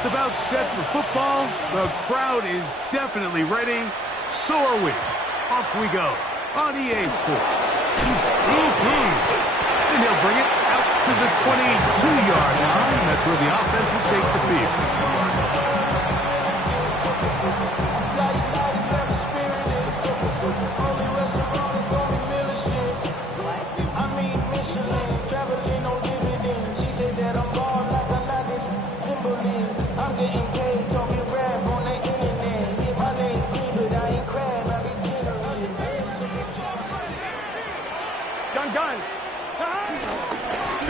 just about set for football. The crowd is definitely ready. So are we. Off we go on EA Sports. And they'll bring it out to the 22-yard line. That's where the offense will take the field.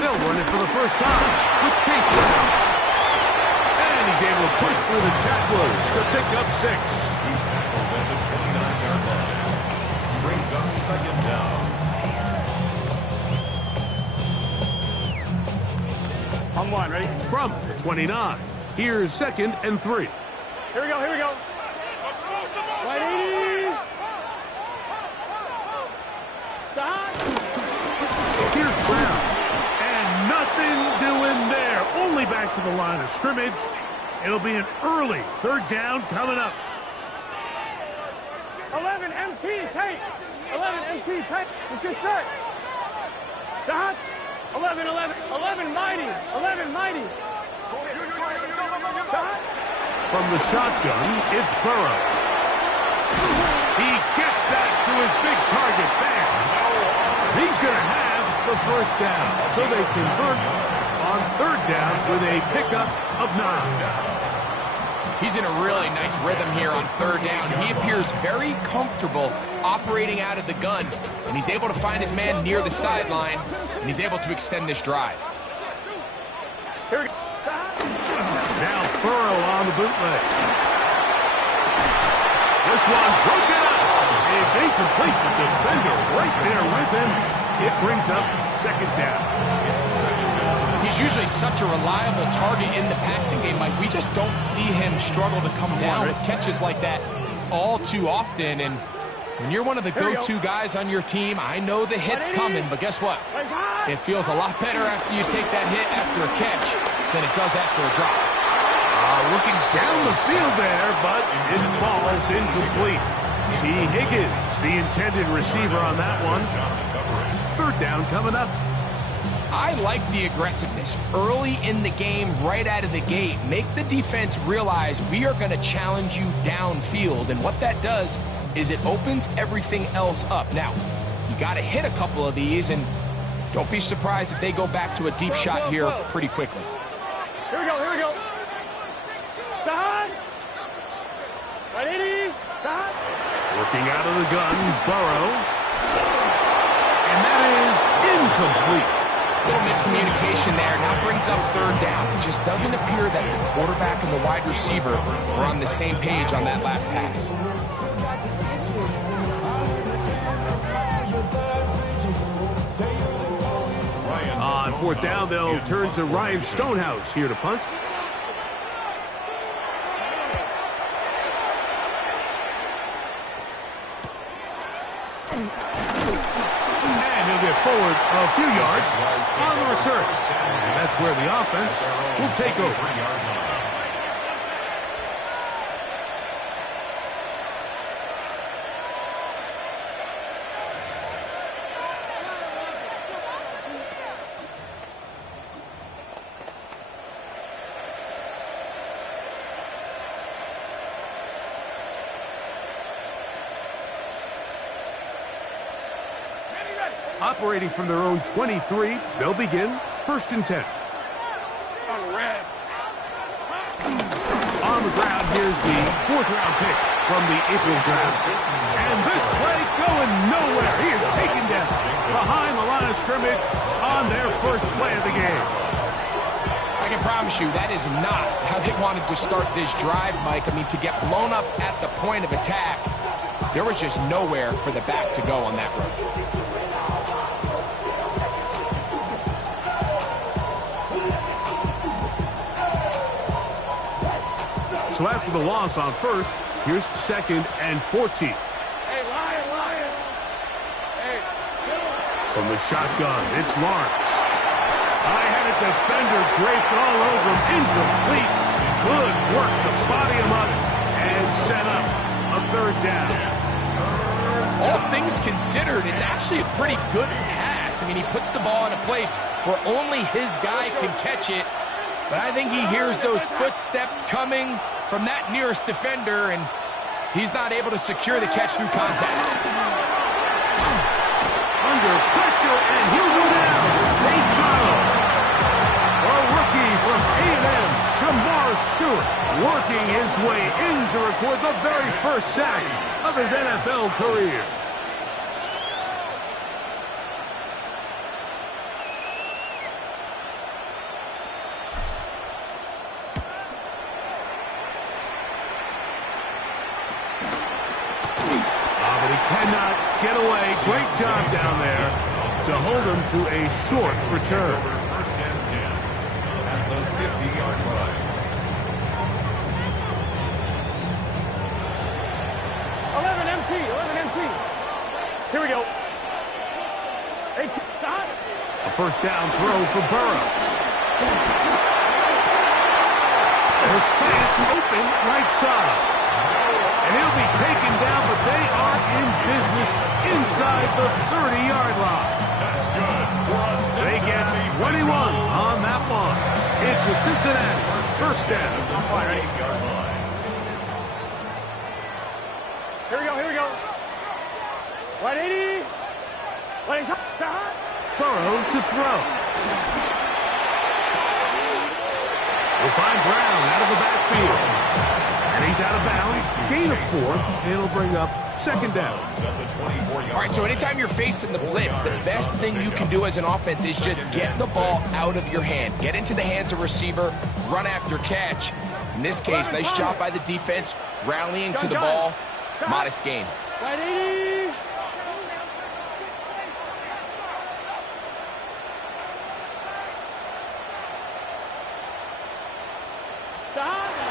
They'll run it for the first time with Case Brown. And he's able to push through the tacklers to pick up 6. He's tackled at the 29-yard line. Brings up second down. On one, ready? From the 29, here's 2nd and 3. Here we go, here we go. Right 80. Stop. Here's Brown. And nothing doing there. Only back to the line of scrimmage. It'll be an early 3rd down coming up. 11 MT, take. 11 MT, take. Let's get set. Stop. 11, 11. 11 mighty. 11 mighty. Stop. From the shotgun, it's Burrow. He gets that to his big target there. He's going to have the 1st down. So they convert on 3rd down with a pickup of 9. He's in a really nice rhythm here on 3rd down. He appears very comfortable operating out of the gun, and he's able to find his man near the sideline, and he's able to extend this drive. Here we go. Now Burrow on the bootleg. This one broken up. It's incomplete. The defender right there with him. It brings up 2nd down. He's usually such a reliable target in the passing game, Mike. We just don't see him struggle to come down with catches like that all too often. And when you're one of the go-to guys on your team, I know the hit's coming, but guess what? It feels a lot better after you take that hit after a catch than it does after a drop. Looking down the field there, but it falls incomplete. T. Higgins, the intended receiver on that one. 3rd down coming up. I like the aggressiveness early in the game, right out of the gate. Make the defense realize we are going to challenge you downfield, and what that does is it opens everything else up. Now, you got to hit a couple of these, and don't be surprised if they go back to a deep shot here pretty quickly. Here we go, here we go. Stop. Right 80. Stop. Working out of the gun, Burrow. And that is incomplete. Little miscommunication there. Now brings up 3rd down. It just doesn't appear that the quarterback and the wide receiver were on the same page on that last pass. On 4th down, they'll turn to Ryan Stonehouse here to punt. And he'll get forward a few yards on the return. And that's where the offense will take over. Operating from their own 23, they'll begin 1st and 10. On the ground, here's the 4th-round pick from the April draft. And this play going nowhere. He is taken down behind the line of scrimmage on their first play of the game. I can promise you that is not how they wanted to start this drive, Mike. I mean, to get blown up at the point of attack, there was just nowhere for the back to go on that run. So after the loss on 1st, here's 2nd and 14. Hey, Lion. Hey, From the shotgun, it's Lawrence. I had a defender draped all over him, incomplete. Good work to body him up and set up a third down. All things considered, it's actually a pretty good pass. I mean, he puts the ball in a place where only his guy can catch it. But I think he hears those footsteps coming from that nearest defender, and he's not able to secure the catch through contact. Under pressure, and he'll go down. They got him. A rookie from A&M, Shamar Stewart, working his way in to record the very first sack of his NFL career. But he cannot get away. Great job down there to hold him to a short return. First and 10 at the 50-yard line. 11 MT, 11 MT. Here we go. Hey, stop. A first down throw for Burrow. There's Fant open right side. And he'll be taken down, but they are in business inside the 30-yard line. That's good. They get 21 on that one. It's a Cincinnati first down. Here we go, here we go. 180. 180. Burrow to throw. We'll find Brown out of the backfield. And he's out of bounds. Gain of 4. It'll bring up second down. All right, so anytime you're facing the blitz, the best thing you can do as an offense is just get the ball out of your hand. Get into the hands of receiver, run after catch. In this case, nice job by the defense, rallying to the ball. Modest gain. 180.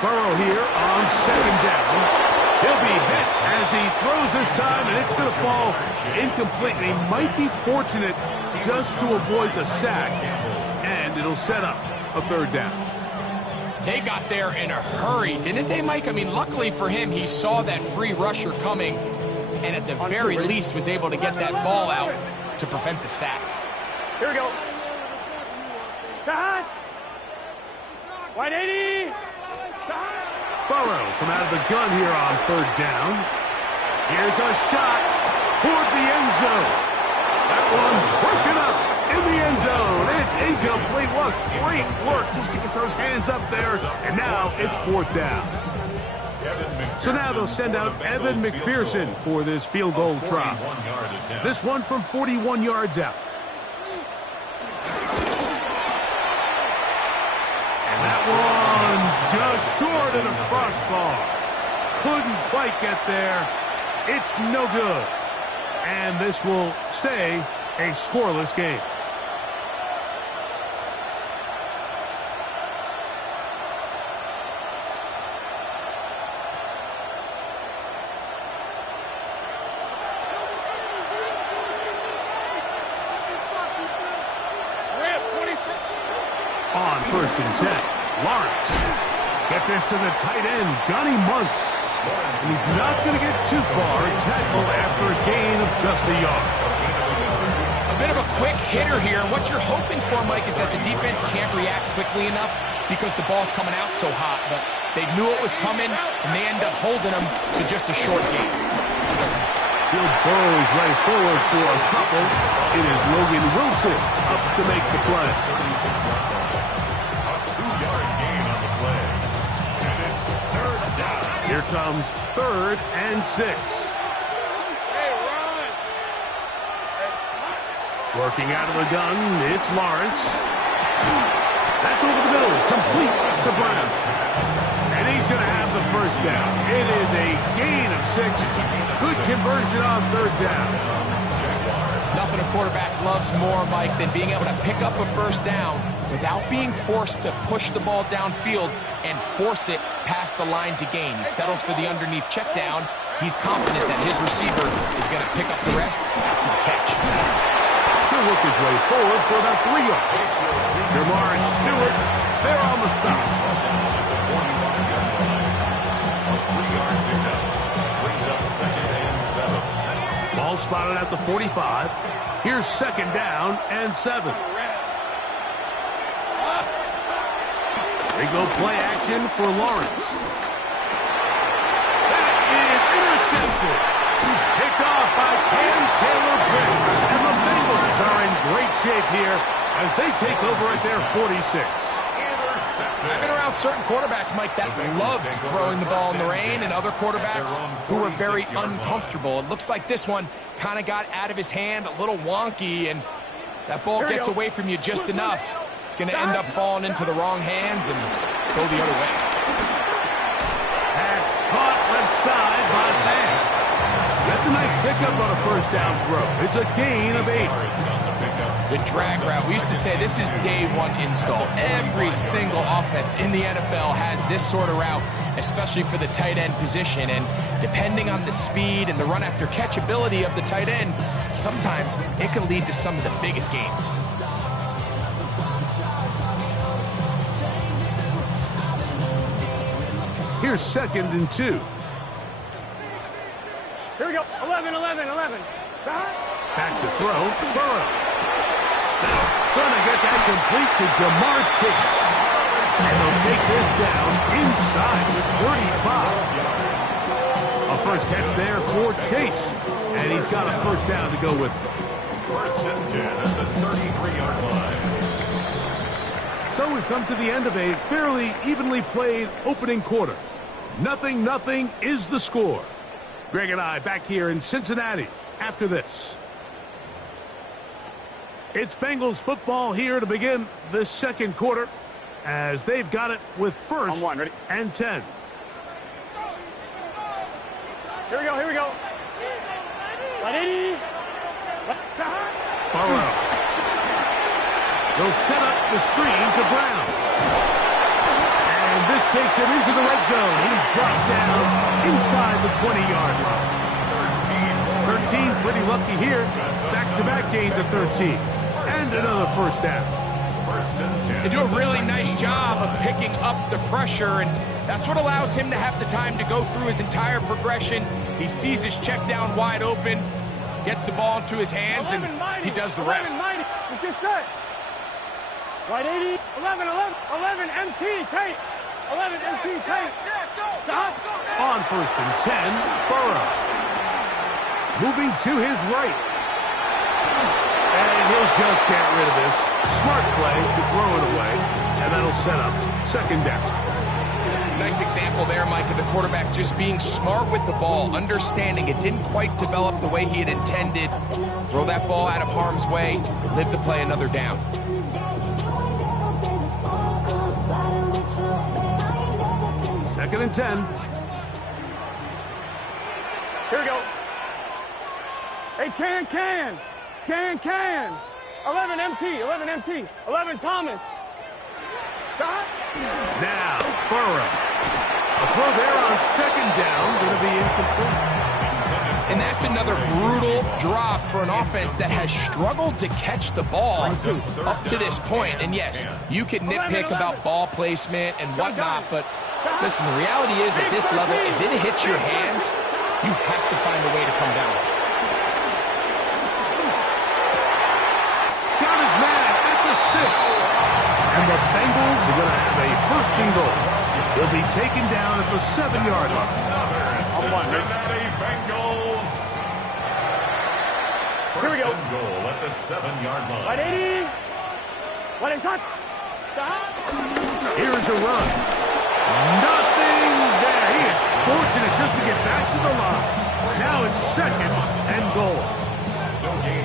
Burrow here on second down. He'll be hit as he throws this time, and it's going to fall incomplete. And he might be fortunate just to avoid the sack, and it'll set up a third down. They got there in a hurry, didn't they, Mike? I mean, luckily for him, he saw that free rusher coming, and at the very least was able to get that ball out to prevent the sack. Here we go. Cut. 180. Burrow from out of the gun here on third down. Here's a shot toward the end zone. That one broken up in the end zone. It's incomplete. What great work just to get those hands up there. And now it's fourth down. So now they'll send out Evan McPherson for this field goal try. This one from 41 yards out. And that one's just short of the crossbar. Couldn't quite get there. It's no good. And this will stay a scoreless game. On first and 10, Lawrence. Get this to the tight end, Johnny Munt. And he's not going to get too far. Tackle after a gain of just a yard. A bit of a quick hitter here. What you're hoping for, Mike, is that the defense can't react quickly enough because the ball's coming out so hot. But they knew it was coming, and they end up holding them to just a short gain. Field Burrows right forward for a couple. It is Logan Wilson up to make the play. Here comes third and 6. Working out of the gun, it's Lawrence. That's over the middle, complete to Brown. And he's going to have the first down. It is a gain of 6. Good conversion on third down. Nothing a quarterback loves more, Mike, than being able to pick up a first down without being forced to push the ball downfield and force it past the line to gain. He settles for the underneath check down. He's confident that his receiver is going to pick up the rest after the catch. He'll work his way forward for about 3 yards. Shamar Stewart, they're on the stop. Ball spotted at the 45. Here's second down and 7. They go play action for Lawrence. That is intercepted. Picked off by Cam Taylor-Britt. And the Bengals are in great shape here as they take over at their 46. I've been around certain quarterbacks, Mike, that loved throwing the ball in the rain, and other quarterbacks who were very uncomfortable. It looks like this one kind of got out of his hand, a little wonky, and that ball gets away from you just enough. It's going to end up falling into the wrong hands and go the other way. Pass caught left side by Van. That's a nice pickup on a first down throw. It's a gain of 8. The drag route. We used to say this is day one install. Every single offense in the NFL has this sort of route, especially for the tight end position. And depending on the speed and the run after catch ability of the tight end, sometimes it can lead to some of the biggest gains. Here's second and 2. Here we go. 11. Back to throw. Burrow. Gonna get that complete to Jamar Chase. And they'll take this down inside the 35. A first catch there for Chase. And he's got a first down to go with. First and 10 at the 33-yard line. So we've come to the end of a fairly evenly played opening quarter. 0-0 is the score. Greg and I back here in Cincinnati after this. It's Bengals football here to begin the second quarter as they've got it with first and 10. Here we go. Burrow. They'll set up the screen to Brown. And this takes him into the red zone. He's brought down inside the 20-yard line. 13, pretty lucky here. Back-to-back gains of 13. And another first down. First and 10. They do a really nice job of picking up the pressure, and that's what allows him to have the time to go through his entire progression. He sees his check down wide open, gets the ball into his hands, and he does the rest. 11, get set. Right 80, 11, MT, Tate. 11, MT, Tate. Stop. On first and 10, Burrow. Moving to his right. And he'll just get rid of this. Smart play to throw it away. And that'll set up second down. Nice example there, Mike, of the quarterback just being smart with the ball, understanding it didn't quite develop the way he had intended. Throw that ball out of harm's way, live to play another down. Second and 10. Here we go. Hey, can. 11 MT. 11 Thomas. Stop. Now, Burrow. A throw there on second down, going to be incomplete. And that's another brutal drop for an offense that has struggled to catch the ball up to this point. And yes, you can nitpick about ball placement and whatnot, but listen, the reality is at this level, if it hits your hands, you have to find a way to come down. Got his man at the 6. And the Bengals are going to have a first and goal. They'll be taken down at the 7-yard line. Cincinnati Bengals. Here we go. First and goal at the 7-yard line. Right 80. What is that? Stop. Here's a run. Nothing there. He is fortunate just to get back to the line. Now it's second and goal.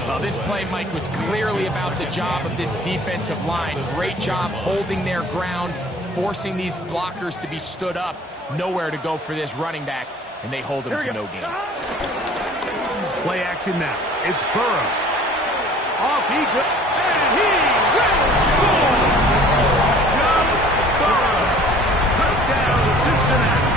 Well, this play, Mike, was clearly about the job of this defensive line. Great job holding their ground, forcing these blockers to be stood up. Nowhere to go for this running back, and they hold him to no gain. Play action now. It's Burrow. Off he goes, and he will score! Joe Burrow. Touchdown to Cincinnati.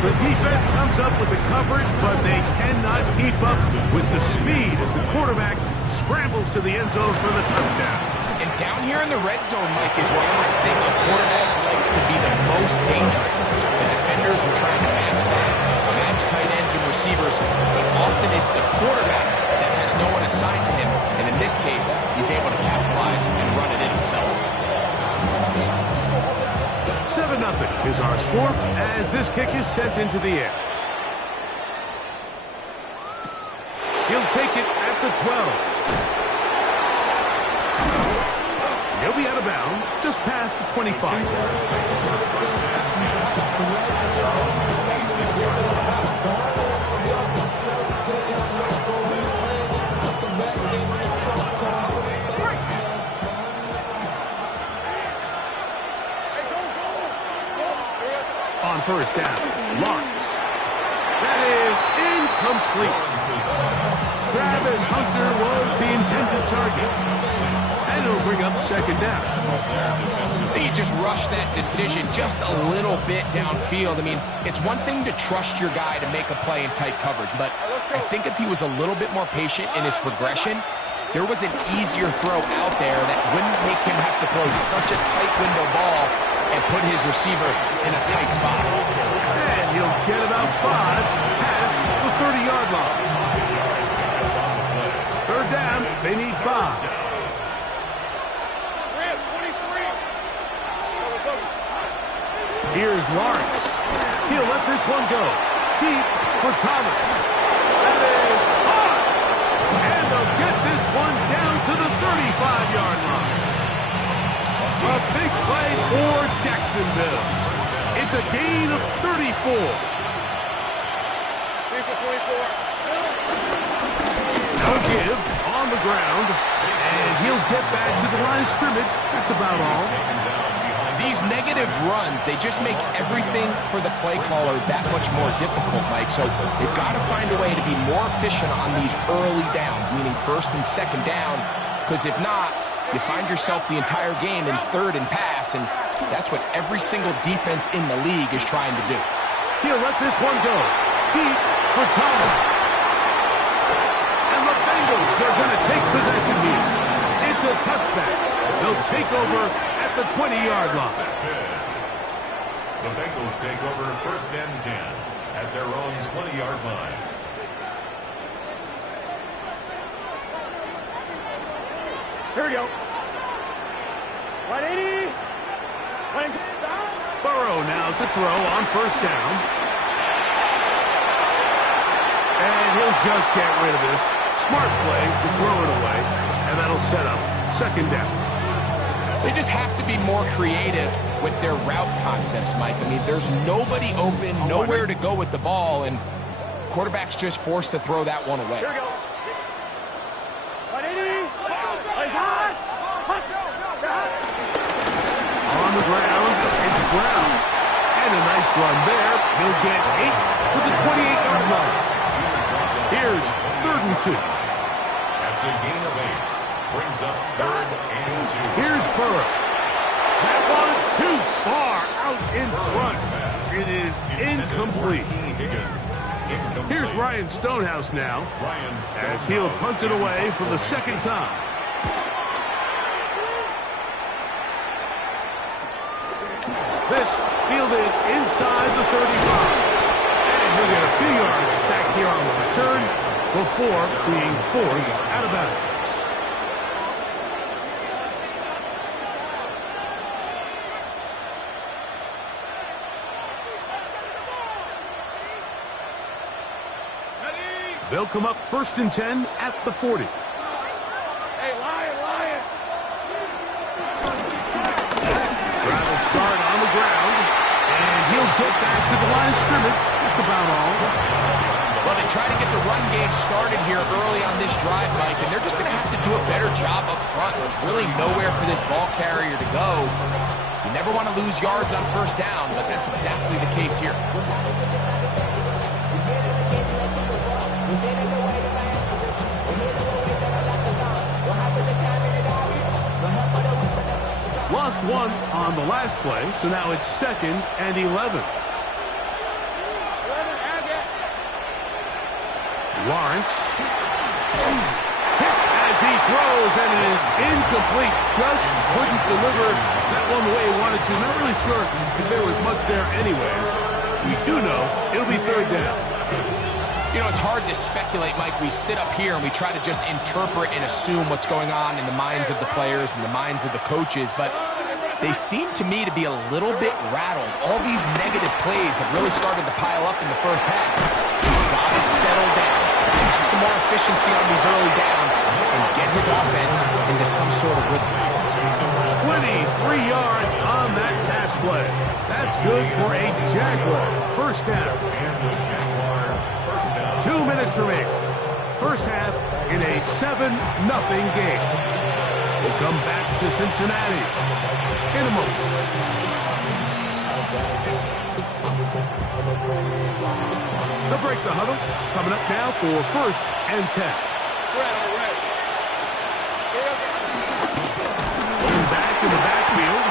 The defense comes up with the coverage, but they cannot keep up with the speed as the quarterback scrambles to the end zone for the touchdown. And down here in the red zone, Mike, is where I think a quarterback's legs can be the most dangerous. The defenders are trying to match tight ends and receivers, but often it's the quarterback that has no one assigned to him. And in this case, he's able to capitalize and run it in himself. 7-0 is our score as this kick is sent into the air. He'll take it at the 12. He'll be out of bounds just past the 25. On first down, Lawrence. That is incomplete. Travis Hunter was the intended target. And it'll bring up second down. I think he just rushed that decision just a little bit downfield. I mean, it's one thing to trust your guy to make a play in tight coverage, but I think if he was a little bit more patient in his progression, there was an easier throw out there that wouldn't make him have to throw such a tight window ball and put his receiver in a tight spot. And he'll get about 5 past the 30-yard line. Third down, they need 5. Here's Lawrence. He'll let this one go. Deep for Thomas. That is hard. And they'll get this one down to the 35-yard line. A big play for Jacksonville. It's a gain of 34. Here's the 24. No give on the ground. And he'll get back to the line of scrimmage. That's about all. These negative runs, they just make everything for the play caller that much more difficult, Mike. So they've got to find a way to be more efficient on these early downs, meaning first and second down, because if not, you find yourself the entire game in third and pass, and that's what every single defense in the league is trying to do. He'll let this one go. Deep for Thomas. And the Bengals are going to take possession here. It's a touchback. They'll take over at the 20-yard line. The Bengals take over first and 10 at their own 20-yard line. Here we go. 180. Burrow now to throw on first down. And he'll just get rid of this. Smart play to throw it away. And that'll set up second down. They just have to be more creative with their route concepts, Mike. I mean, there's nobody open, nowhere to go with the ball, and quarterback's just forced to throw that one away. Here we go. 180. On the ground, it's Brown. And a nice run there. He'll get 8 to the 28-yard line. Here's 3rd and 2. That's a gain of 8. Brings up 3rd and 2. Here's Burrow. That one too far out in front. It is incomplete. Here's Ryan Stonehouse now as he'll punt it away for the second time. This fielded inside the 35. And he'll get a few yards back here on the return before being forced out of bounds. They'll come up 1st and 10 at the 40. Hey, Lion. Travel start on the ground, and he'll get back to the line of scrimmage. That's about all. Well, they try to get the run game started here early on this drive, Mike, and they're just going to have to do a better job up front. There's really nowhere for this ball carrier to go. You never want to lose yards on first down, but that's exactly the case here. Lost one on the last play, so now it's 2nd and 11. Lawrence. Hit as he throws, and it is incomplete. Just couldn't deliver that one the way he wanted to. Not really sure if there was much there anyways. we do know it'll be third down. You know, it's hard to speculate, Mike. We sit up here and we try to just interpret and assume what's going on in the minds of the players and the minds of the coaches, but they seem to me to be a little bit rattled. All these negative plays have really started to pile up in the first half. He's got to settle down, have some more efficiency on these early downs, and get his offense into some sort of rhythm. 23 yards on that pass play. That's good for a Jaguar first down. 2 minutes remaining. First half in a 7-0 game. We'll come back to Cincinnati in a moment. They'll break the huddle. Coming up now for first and 10. Back in the backfield.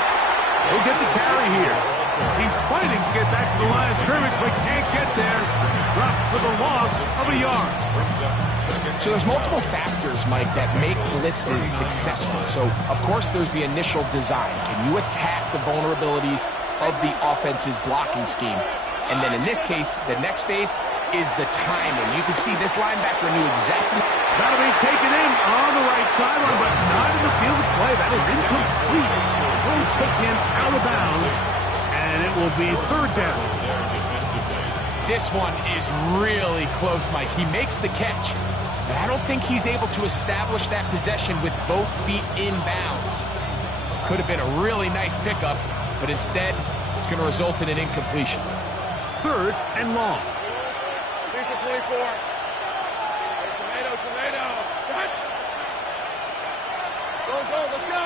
He'll get the carry here. He's fighting to get back to the line of scrimmage, but can't get there. Dropped for the loss of a yard. So there's multiple factors, Mike, that make blitzes successful. So, of course, there's the initial design. Can you attack the vulnerabilities of the offense's blocking scheme? And then in this case, the next phase is the timing. You can see this linebacker knew exactly. That'll be taken in on the right sideline, but not in the field of play. That is incomplete. Throw took him out of bounds, and it will be third down. This one is really close, Mike. He makes the catch, but I don't think he's able to establish that possession with both feet in bounds. Could have been a really nice pickup, but instead, it's going to result in an incompletion. Third and long. Here's the 24. Tomato. Cut. Go, let's go.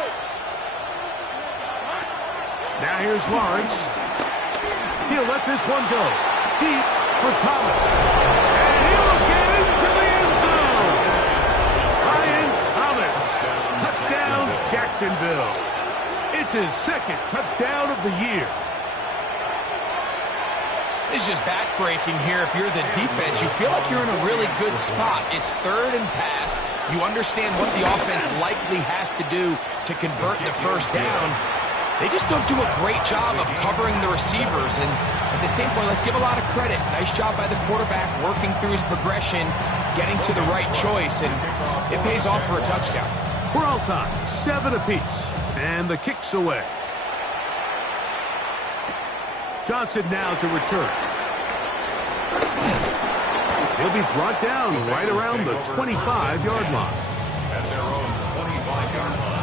Now here's Lawrence. He'll let this one go. Deep for Thomas. And he'll get into the end zone. Brian Thomas. Touchdown, Jacksonville. It's his second touchdown of the year. It's just backbreaking here. If you're the defense, you feel like you're in a really good spot. It's third and pass. You understand what the offense likely has to do to convert the first down. They just don't do a great job of covering the receivers. And at the same point, let's give a lot of credit. Nice job by the quarterback working through his progression, getting to the right choice, and it pays off for a touchdown. We're all tied, 7 apiece, and the kick's away. Johnson now to return. He'll be brought down right around the 25-yard line. At their own 25-yard line.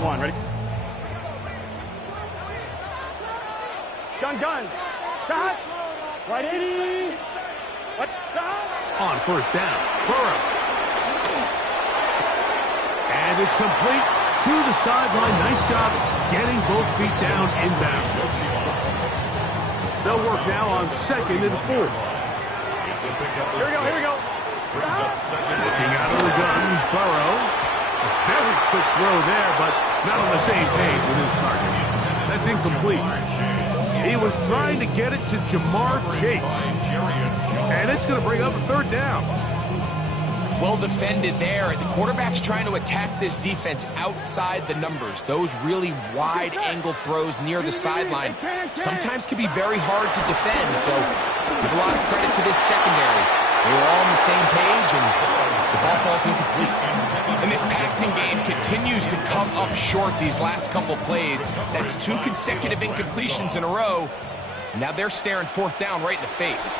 One, ready? Gun. Shot. Right 80. What? Shot. On first down, Burrow. And it's complete to the sideline. Nice job getting both feet down inbounds. They'll work now on 2nd and 4. It's a pickup. Here we go. Brings up second. Looking out of the gun, Burrow. A very quick throw there, but not on the same page with his target. That's incomplete. He was trying to get it to Jamar Chase. And it's going to bring up a third down. Well defended there. The quarterback's trying to attack this defense outside the numbers. Those really wide angle throws near the sideline sometimes can be very hard to defend. So give a lot of credit to this secondary. They were all on the same page, and the ball falls incomplete. And this passing game continues to come up short these last couple plays. That's 2 consecutive incompletions in a row. Now they're staring fourth down right in the face.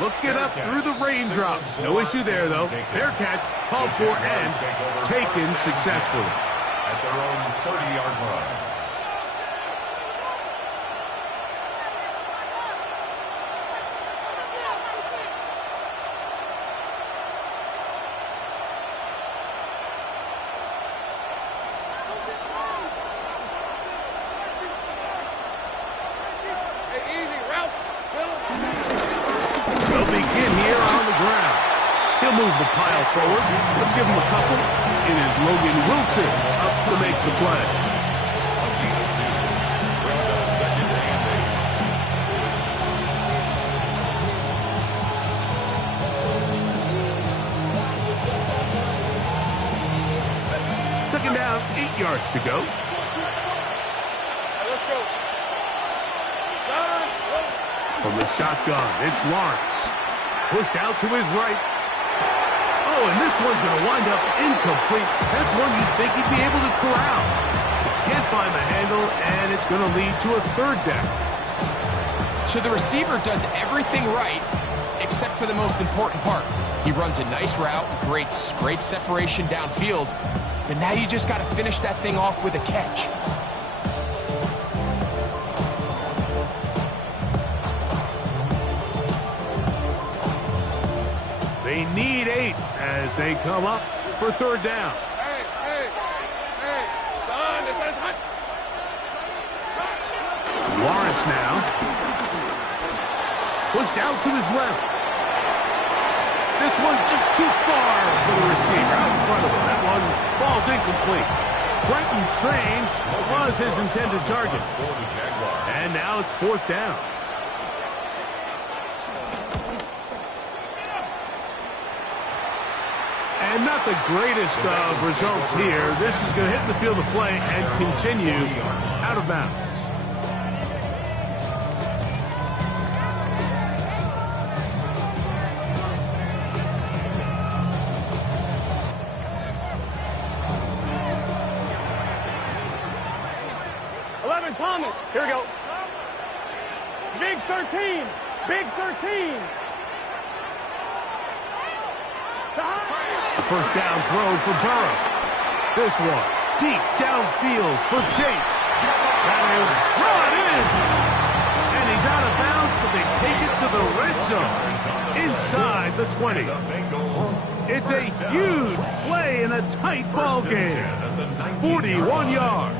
Looking up through the raindrops. No issue there, though. Their catch called for and taken successfully. At their own 30-yard line. Move the pile forward. Let's give him a couple. It is Logan Wilson up to make the play. Second down, 8 yards to go. Let's go. From the shotgun, it's Lawrence. Pushed out to his right. Oh, and this one's going to wind up incomplete. That's one you'd think he'd be able to corral. He can't find the handle, and it's going to lead to a third down. So the receiver does everything right, except for the most important part. He runs a nice route, great separation downfield, but now you just got to finish that thing off with a catch. They need 8 as they come up for third down. Hey, son, this is hot. Lawrence now. Pushed out to his left. This one just too far for the receiver out in front of him. That one falls incomplete. Brenton Strange was his intended target. And now it's fourth down. And not the greatest of results here. This is going to hit the field of play and continue out of bounds. Thomas, here we go. Big 13. Big 13. First down throw for Burrow. This one deep downfield for Chase. That is brought in. And he's out of bounds, but they take it to the red zone inside the 20. It's a huge play in a tight ball game. 41 yards.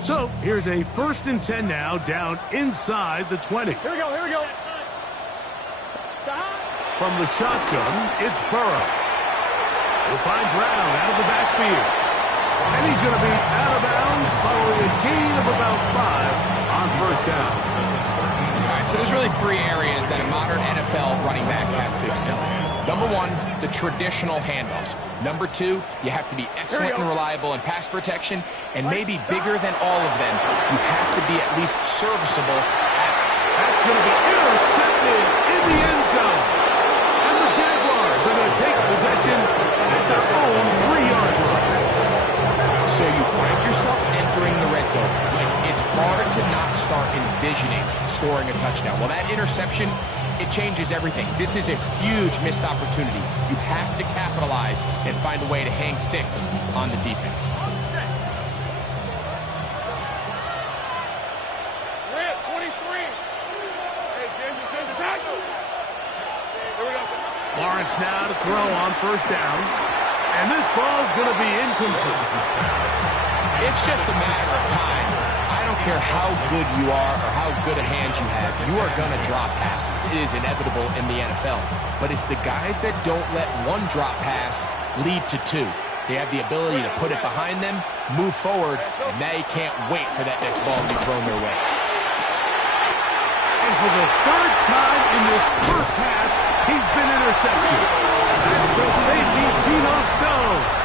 So here's a 1st and 10 now, down inside the 20. Here we go. From the shotgun, it's Burrow. We'll find Brown out of the backfield. And he's going to be out of bounds following a gain of about 5 on first down. All right, so there's really 3 areas that a modern NFL running back has to excel in. Number 1, the traditional handoffs. Number 2, you have to be excellent and reliable in pass protection. And maybe bigger than all of them, you have to be at least serviceable. That's going to be intercepted in the end zone. And the Jaguars are going to take possession at their own 3-yard line. So you find yourself entering the red zone. It's hard to not start envisioning scoring a touchdown. Well, that interception, it changes everything. This is a huge missed opportunity. You have to capitalize and find a way to hang 6 on the defense. Lawrence now to throw on first down. And this ball's going to be incomplete. It's just a matter of time. I don't care how good you are or how good a hand you have. You are going to drop passes. It is inevitable in the NFL. But it's the guys that don't let one drop pass lead to 2. They have the ability to put it behind them, move forward, and they can't wait for that next ball to be thrown their way. And for the 3rd time in this first half, he's been intercepted. That's the safety, Geno Stone.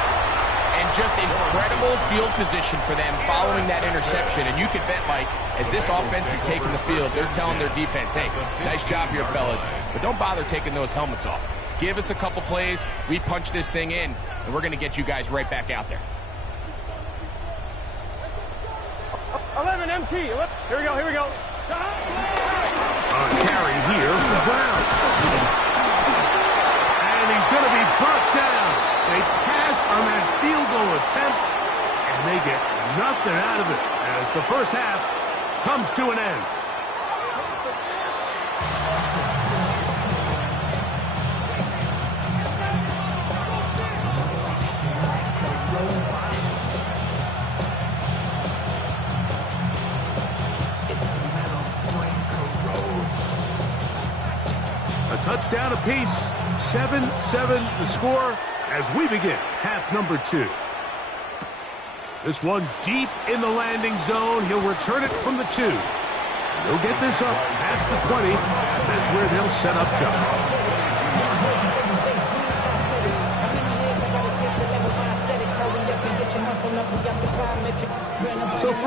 And just incredible field position for them following that interception. And you can bet, Mike, as this offense is taking the field, they're telling their defense, hey, nice job here, fellas, but don't bother taking those helmets off. Give us a couple plays, we punch this thing in, and we're going to get you guys right back out there. 11 MT. Here we go. A carry here for Brown. And he's going to be brought down. They pass on that field goal attempt, and they get nothing out of it as the first half comes to an end. Touchdown apiece, 7-7 the score as we begin half number 2. This one deep in the landing zone. He'll return it from the 2. He'll get this up past the 20. That's where they'll set up shop.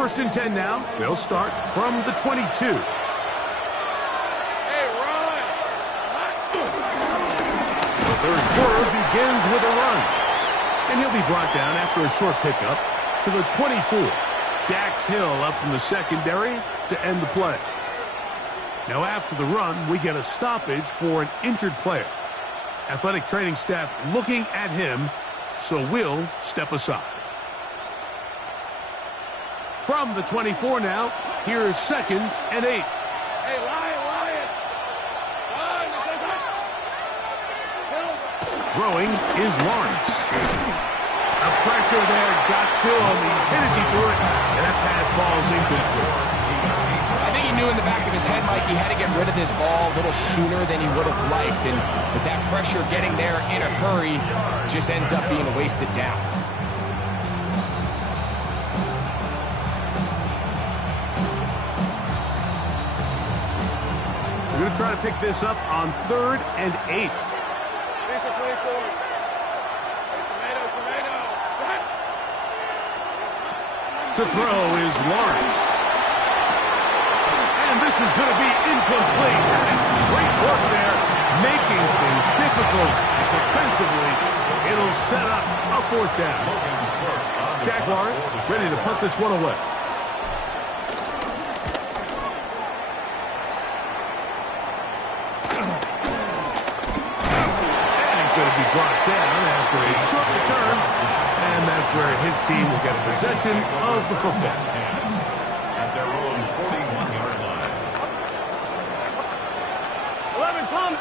first and 10 now. They'll start from the 22. The third quarter begins with a run. And he'll be brought down after a short pickup to the 24. Dax Hill up from the secondary to end the play. Now after the run, we get a stoppage for an injured player. Athletic training staff looking at him, so we'll step aside. From the 24 now, here's 2nd and 8. Hey, Lion! Throwing is Lawrence. The pressure there got to him. He's hit as he threw it, and that pass falls incomplete. I think he knew in the back of his head, Mike, he had to get rid of this ball a little sooner than he would have liked. And with that pressure getting there in a hurry, just ends up being a wasted down. We're going to try to pick this up on 3rd and 8. To throw is Lawrence. And this is going to be incomplete. That's great work there, making things difficult defensively. It'll set up a 4th down. Jaguars ready to punt this one away. And he's going to be brought down after a short return. And that's where his team will get possession of the football. At their own 41-yard line. 11, Tom.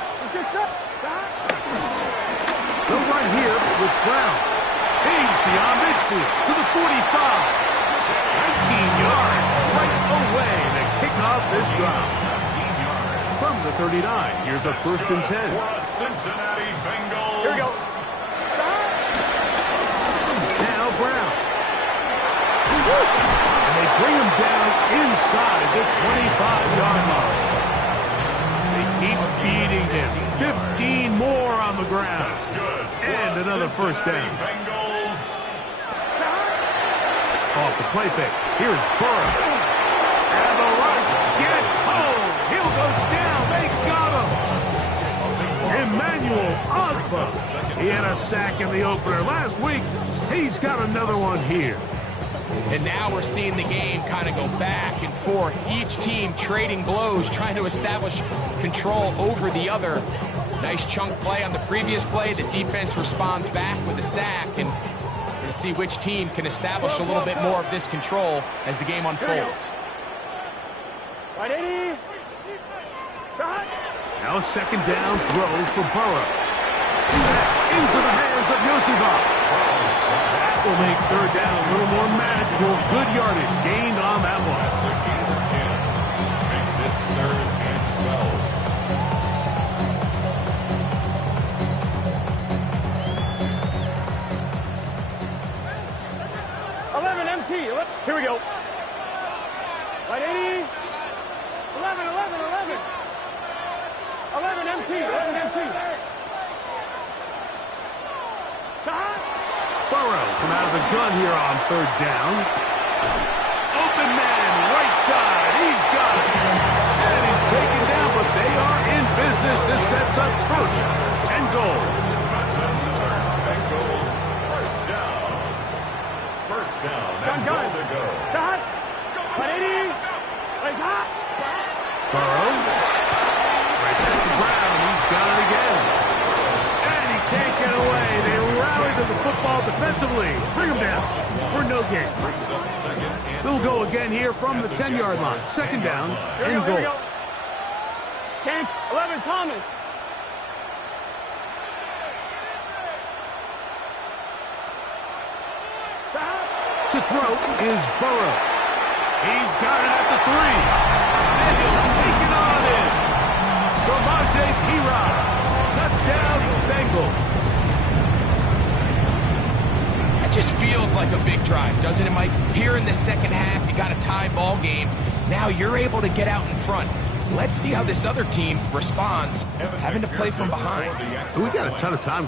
Go right here with Brown. He's beyond midfield to the 45. 19 yards right away to kick off this drive. From the 39, here's a 1st and 10. For a Cincinnati Bengals. Here we go. Now Brown. And they bring him down inside the 25-yard line. They keep beating him. 15 more on the ground. That's good. And another 1st down. Bengals. Off the play fake. Here's Burrow. And the rush gets home. He'll go down. They got him. Emmanuel Ogbah. He had a sack in the opener last week. He's got another one here. And now we're seeing the game kind of go back and forth. Each team trading blows, trying to establish control over the other. Nice chunk play on the previous play. The defense responds back with a sack. And we're going to see which team can establish a little bit more of this control as the game unfolds. Right, 80. Now a 2nd down throw for Burrow. Into the hands of Yosibach. That will make 3rd down a little more manageable. Good yardage gained on that one. That's a gain of 10. Makes it 3rd and 12. 11, MT. Here we go. Right, 80. 11, 11, 11. 11, MT. 11, MT. Burrow from out of the gun here on 3rd down. Open man, right side. He's got it. And he's taken down, but they are in business. This sets up 1st and goal. Bengals 1st down. 1st down. And goal to go. Shot. Right, 80. Right, hot. Burrow. Right back to Brown. He's got it again. And he can't get away. They rally to the football defensively. Bring him down for no gain. They'll go again here from the 10-yard line. 2nd down and goal. Tank, 11, Thomas. To throw is Burrow. He's got it at the 3. And he'll take it on in. Samaje Perine. Touchdown, Bengals. That just feels like a big drive, doesn't it, Mike? Here in the 2nd half, you got a tie ball game. Now you're able to get out in front. Let's see how this other team responds, having to play from behind. We got a ton of time.